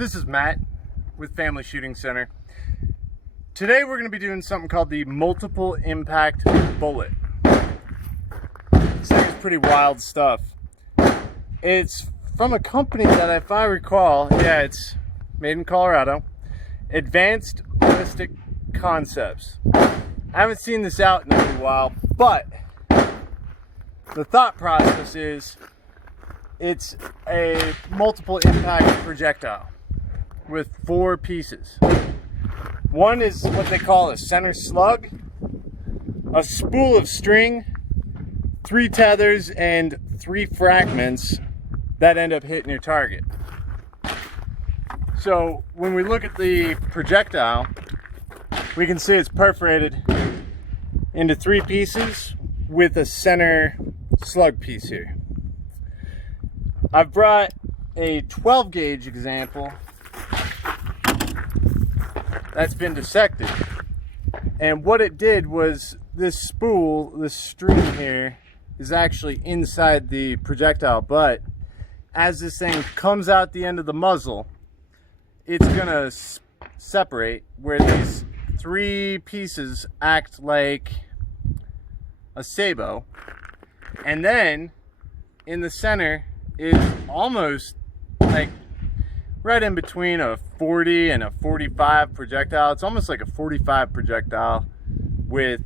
This is Matt with Family Shooting Center. Today we're going to be doing something called the multiple impact bullet. This thing's pretty wild stuff. It's from a company that, if I recall, it's made in Colorado, Advanced Ballistic Concepts. I haven't seen this out in a little while, but the thought process is it's a multiple impact projectile with 4 pieces. One is what they call a center slug, a spool of string, 3 tethers, and 3 fragments that end up hitting your target. So when we look at the projectile, we can see it's perforated into 3 pieces with a center slug piece here. I've brought a 12 gauge example that's been dissected, and what it did was this spool, this string here, is actually inside the projectile, but as this thing comes out the end of the muzzle, it's gonna separate where these 3 pieces act like a sabot, and then in the center is almost like right in between a 40 and a 45 projectile. It's almost like a 45 projectile with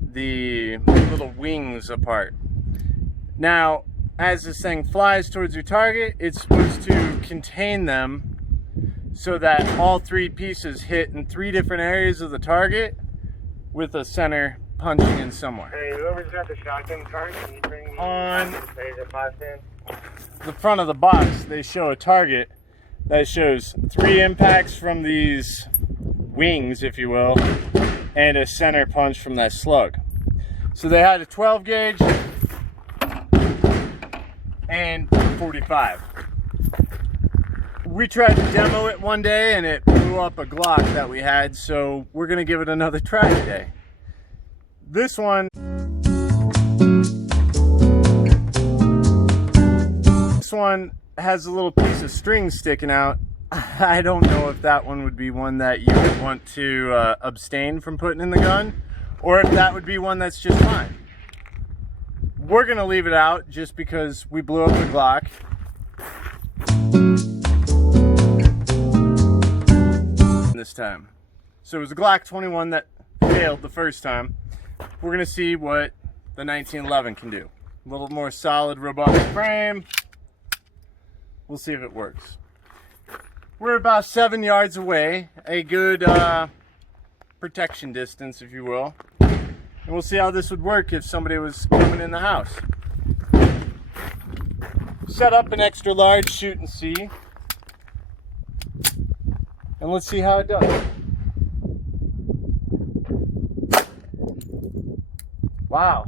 the little wings apart. Now, as this thing flies towards your target, it's supposed to contain them so that all 3 pieces hit in 3 different areas of the target with a center punching in somewhere. Hey, whoever's got the shotgun cart, can you bring me on Taser 510? the front of the box, they show a target that shows 3 impacts from these wings, if you will, and a center punch from that slug. So they had a 12 gauge and 45. We tried to demo it one day and it blew up a Glock that we had, so we're gonna give it another try today. This one has a little piece of string sticking out. I don't know if that one would be one that you would want to abstain from putting in the gun, or if that would be one that's just fine. We're gonna leave it out just because we blew up the Glock. This time. So it was a Glock 21 that failed the first time. We're gonna see what the 1911 can do. A little more solid, robust frame. We'll see if it works. We're about 7 yards away, a good protection distance, if you will. And we'll see how this would work if somebody was coming in the house. Set up an extra large shoot and see. And let's see how it does. Wow.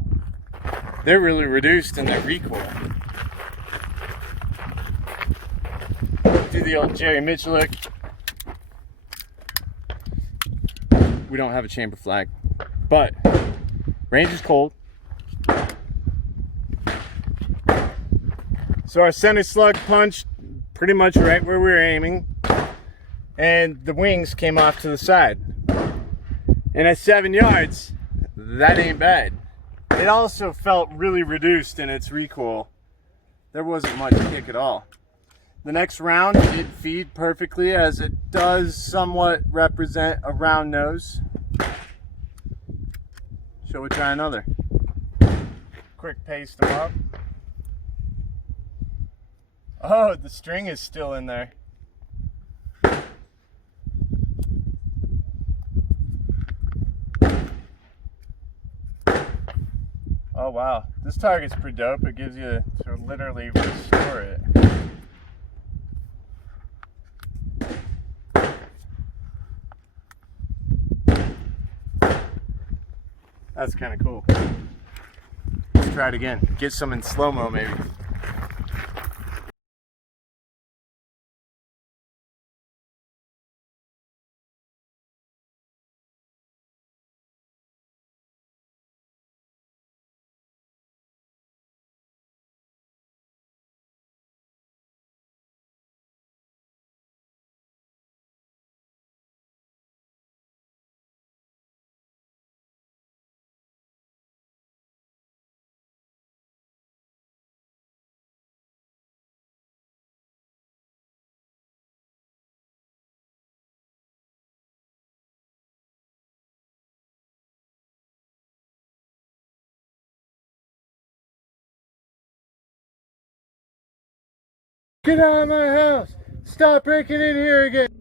They're really reduced in their recoil. Do the old Jerry Mitchell-ick. We don't have a chamber flag, but range is cold. So our center slug punched pretty much right where we were aiming, and the wings came off to the side. And at 7 yards, that ain't bad. It also felt really reduced in its recoil. There wasn't much kick at all. The next round did feed perfectly, as it does somewhat represent a round nose. Shall we try another? Quick paste them up. Oh, the string is still in there. Oh wow, this target's pretty dope. It gives you to literally restore it. That's kind of cool. Let's try it again. Get some in slow-mo maybe. Get out of my house! Stop breaking in here again!